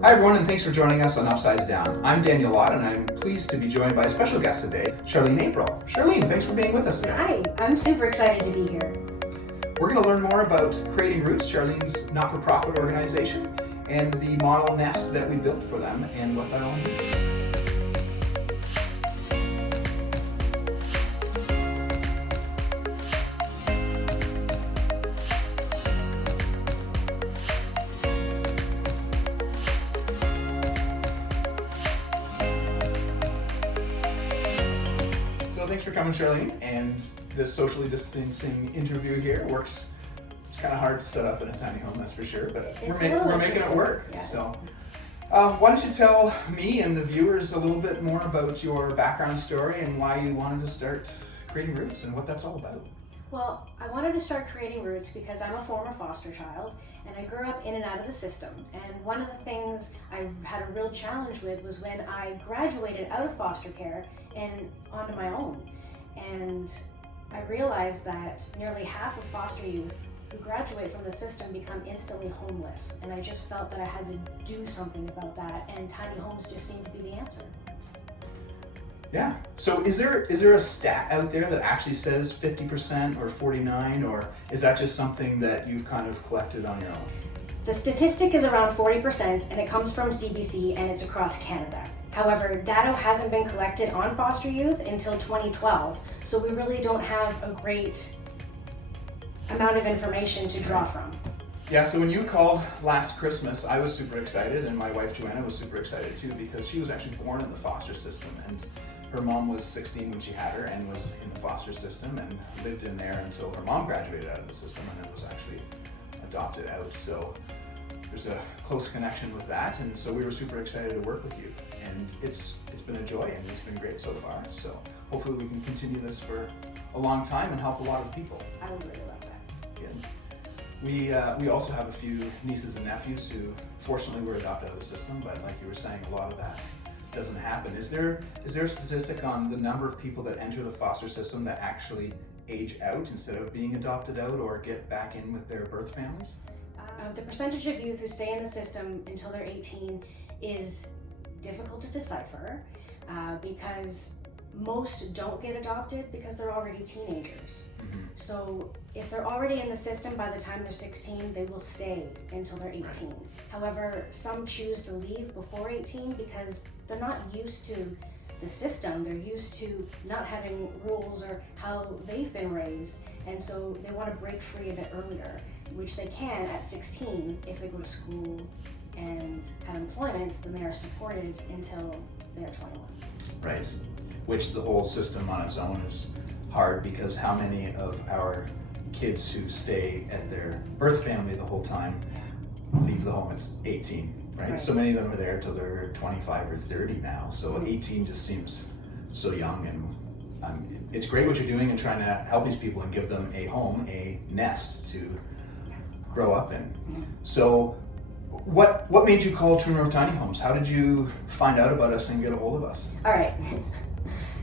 Hi everyone, and thanks for joining us on Upsides Down. I'm Daniel Ott, and I'm pleased to be joined by a special guest today, Charlene April. Charlene, thanks for being with us today. Hi, I'm super excited to be here. We're going to learn more about Creating Roots, Charlene's not-for-profit organization, and the model nest that we built for them and what that all means. Thanks for coming, Charlene, and this socially distancing interview here works. It's kind of hard to set up in a tiny home, that's for sure, but we're making it work. Yeah. So why don't you tell me and the viewers a little bit more about your background story and why you wanted to start Creating Roots and what that's all about? Well, I wanted to start Creating Roots because I'm a former foster child and I grew up in and out of the system. And one of the things I had a real challenge with was when I graduated out of foster care and onto my own. And I realized that nearly half of foster youth who graduate from the system become instantly homeless. And I just felt that I had to do something about that, and tiny homes just seemed to be the answer. Yeah. So is there a stat out there that actually says 50% or 49, or is that just something that you've kind of collected on your own? The statistic is around 40%, and it comes from CBC and it's across Canada. However, data hasn't been collected on foster youth until 2012, so we really don't have a great amount of information to draw from. Yeah, so when you called last Christmas, I was super excited, and my wife Joanna was super excited too, because she was actually born in the foster system, and her mom was 16 when she had her and was in the foster system and lived in there until her mom graduated out of the system and then was actually adopted out. So there's a close connection with that, and so we were super excited to work with you. And it's been a joy, and it's been great so far. So hopefully we can continue this for a long time and help a lot of people. I would really love that. Good. We also have a few nieces and nephews who fortunately were adopted out of the system, but like you were saying, a lot of that doesn't happen. Is there a statistic on the number of people that enter the foster system that actually age out instead of being adopted out or get back in with their birth families? The percentage of youth who stay in the system until they're 18 is difficult to decipher because most don't get adopted because they're already teenagers. Mm-hmm. So if they're already in the system by the time they're 16, they will stay until they're 18. Right. However, some choose to leave before 18 because they're not used to the system. They're used to not having rules or how they've been raised, and so they want to break free a bit earlier, which they can at 16 if they go to school and have employment. Then they are supported until they're 21. Right. Which the whole system on its own is hard, because how many of our kids who stay at their birth family the whole time leave the home at 18, right? So many of them are there till they're 25 or 30 now. So 18 just seems so young, and it's great what you're doing and trying to help these people and give them a home, a nest to grow up in. So what made you call True North Tiny Homes? How did you find out about us and get a hold of us? All right.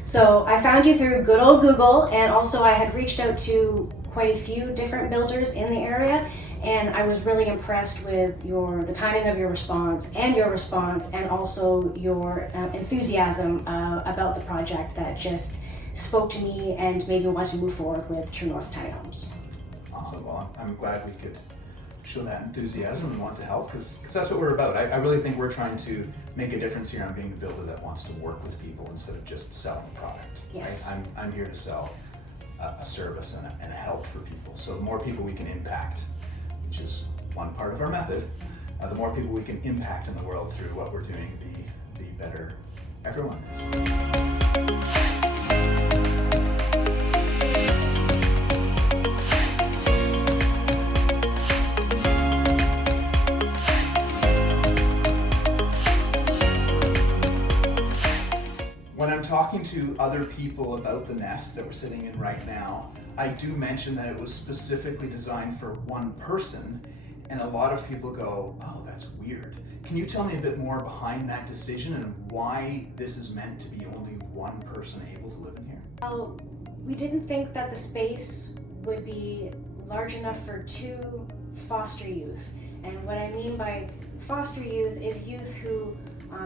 So I found you through good old Google, and also I had reached out to quite a few different builders in the area, and I was really impressed with the timing of your response, and also your enthusiasm about the project that just spoke to me and made me want to move forward with True North Tiny Homes. Awesome. Well, I'm glad we could show that enthusiasm and want to help, because that's what we're about. I really think we're trying to make a difference here on being a builder that wants to work with people instead of just selling a product. Yes. Right? I'm here to sell a service and a help for people. So the more people we can impact, which is one part of our method, the more people we can impact in the world through what we're doing, the better everyone is. When I'm talking to other people about the nest that we're sitting in right now, I do mention that it was specifically designed for one person, and a lot of people go, oh, that's weird. Can you tell me a bit more behind that decision and why this is meant to be only one person able to live in here? Well, we didn't think that the space would be large enough for 2 foster youth, And what I mean by foster youth is youth who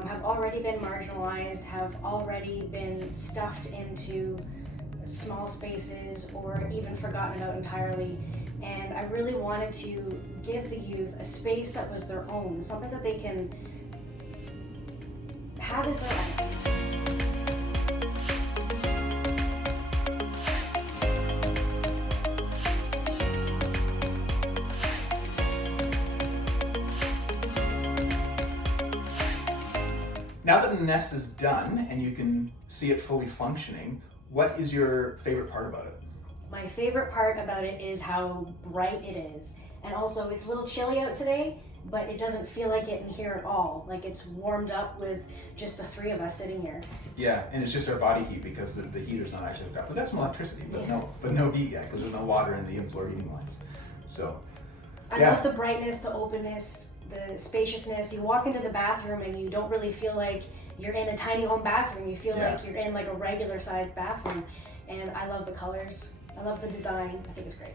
have already been marginalized, have already been stuffed into small spaces or even forgotten about entirely. And I really wanted to give the youth a space that was their own, something that they can have as their own. Now that the nest is done and you can see it fully functioning, what is your favorite part about it? My favorite part about it is how bright it is. And also it's a little chilly out today, but it doesn't feel like it in here at all. Like it's warmed up with just the three of us sitting here. Yeah, and it's just our body heat because the heater's not actually hooked up. We've got some electricity, but Yeah. no heat yet because there's no water in the in-floor heating lines. So, I love the brightness, the openness, the spaciousness. You walk into the bathroom and you don't really feel like you're in a tiny home bathroom. You feel like you're in like a regular sized bathroom. And I love the colors. I love the design. I think it's great.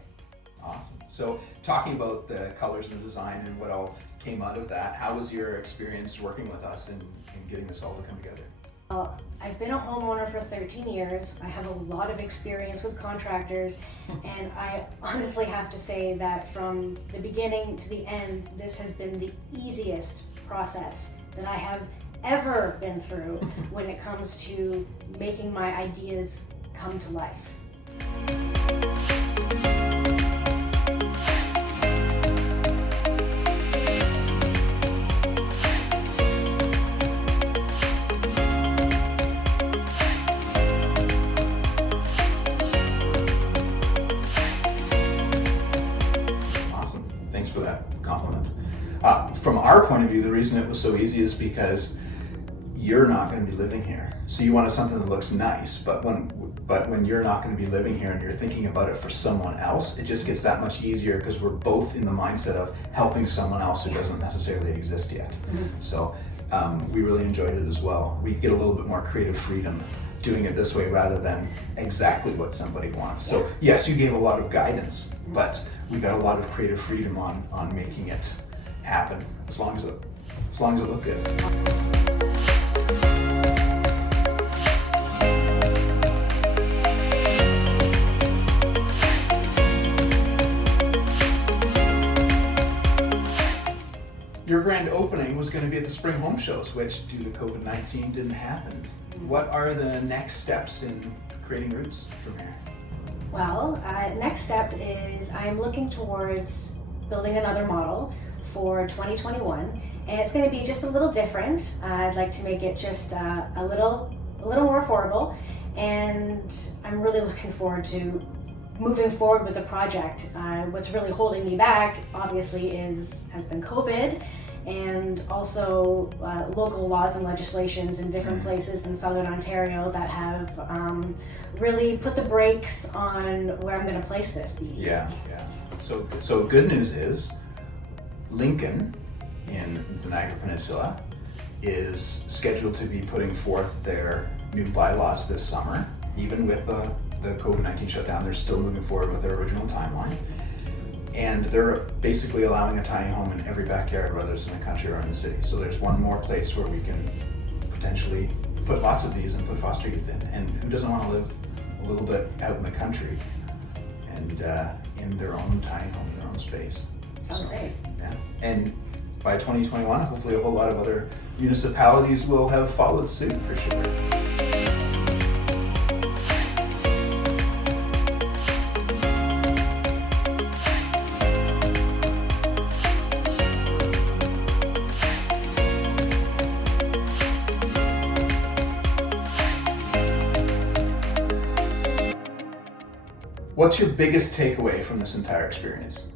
Awesome. So talking about the colors and the design and what all came out of that, how was your experience working with us and getting this all to come together? I've been a homeowner for 13 years. I have a lot of experience with contractors, and I honestly have to say that from the beginning to the end, this has been the easiest process that I have ever been through when it comes to making my ideas come to life. Awesome. Thanks for that compliment. From our point of view, the reason it was so easy is because you're not going to be living here. So you wanted something that looks nice, but when you're not going to be living here and you're thinking about it for someone else, it just gets that much easier because we're both in the mindset of helping someone else who doesn't necessarily exist yet. So we really enjoyed it as well. We get a little bit more creative freedom doing it this way rather than exactly what somebody wants. So yes, you gave a lot of guidance, but we got a lot of creative freedom on making it happen as long as it looked good. Your grand opening was going to be at the Spring Home Shows, which due to COVID-19 didn't happen. What are the next steps in creating roots from here? Well, next step is I'm looking towards building another model for 2021, and it's going to be just a little different. I'd like to make it just a little more affordable, and I'm really looking forward to moving forward with the project. What's really holding me back, obviously, has been COVID, and also local laws and legislations in different places in Southern Ontario that have really put the brakes on where I'm going to place this. Yeah. So good news is Lincoln in the Niagara Peninsula is scheduled to be putting forth their new bylaws this summer. Even with the COVID-19 shutdown, they're still moving forward with their original timeline. And they're basically allowing a tiny home in every backyard, whether it's in the country or in the city. So there's one more place where we can potentially put lots of these and put foster youth in. And who doesn't want to live a little bit out in the country and in their own tiny home, in their own space? Sounds great. Yeah. And by 2021, hopefully a whole lot of other municipalities will have followed suit for sure. What's your biggest takeaway from this entire experience?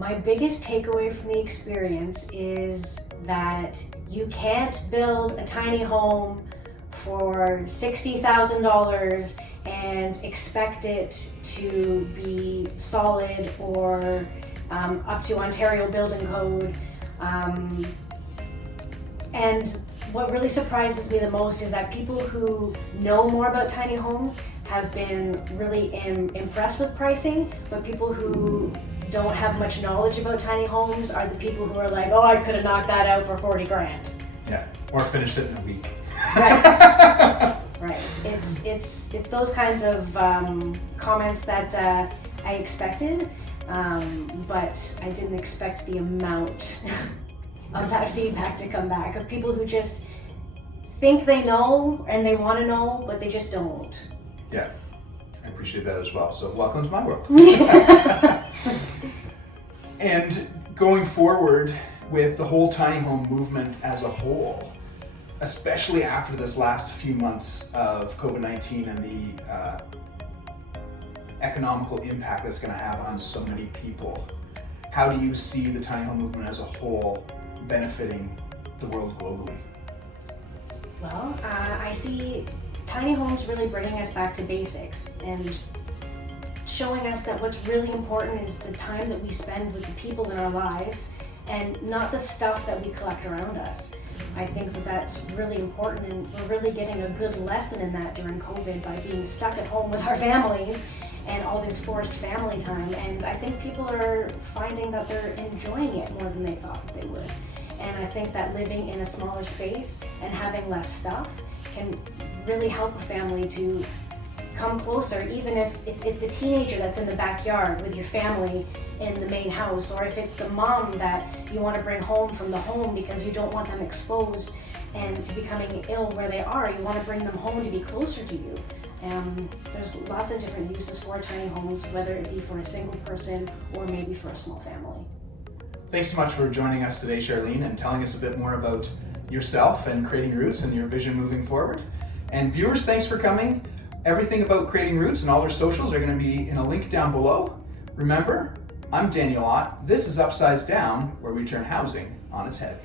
My biggest takeaway from the experience is that you can't build a tiny home for $60,000 and expect it to be solid or up to Ontario Building Code. And what really surprises me the most is that people who know more about tiny homes have been really impressed with pricing, but people who don't have much knowledge about tiny homes are the people who are like, oh, I could have knocked that out for 40 grand. Yeah, or finished it in a week. Right. Right. It's those kinds of comments that I expected, but I didn't expect the amount of that feedback to come back, of people who just think they know and they want to know, but they just don't. Yeah, I appreciate that as well. So welcome to my world. And going forward with the whole tiny home movement as a whole, especially after this last few months of COVID-19 and the economical impact that's going to have on so many people, how do you see the tiny home movement as a whole benefiting the world globally? Well, I see tiny homes really bringing us back to basics and showing us that what's really important is the time that we spend with the people in our lives and not the stuff that we collect around us. I think that that's really important, and we're really getting a good lesson in that during COVID by being stuck at home with our families and all this forced family time. And I think people are finding that they're enjoying it more than they thought that they would. And I think that living in a smaller space and having less stuff can really help a family to come closer, even if it's the teenager that's in the backyard with your family in the main house, or if it's the mom that you want to bring home from the home because you don't want them exposed and to becoming ill where they are. You want to bring them home to be closer to you. There's lots of different uses for tiny homes, whether it be for a single person or maybe for a small family. Thanks so much for joining us today, Charlene, and telling us a bit more about yourself and Creating Roots and your vision moving forward. And viewers, thanks for coming. Everything about Creating Roots and all their socials are going to be in a link down below. Remember, I'm Daniel Ott. This is Upsides Down, where we turn housing on its head.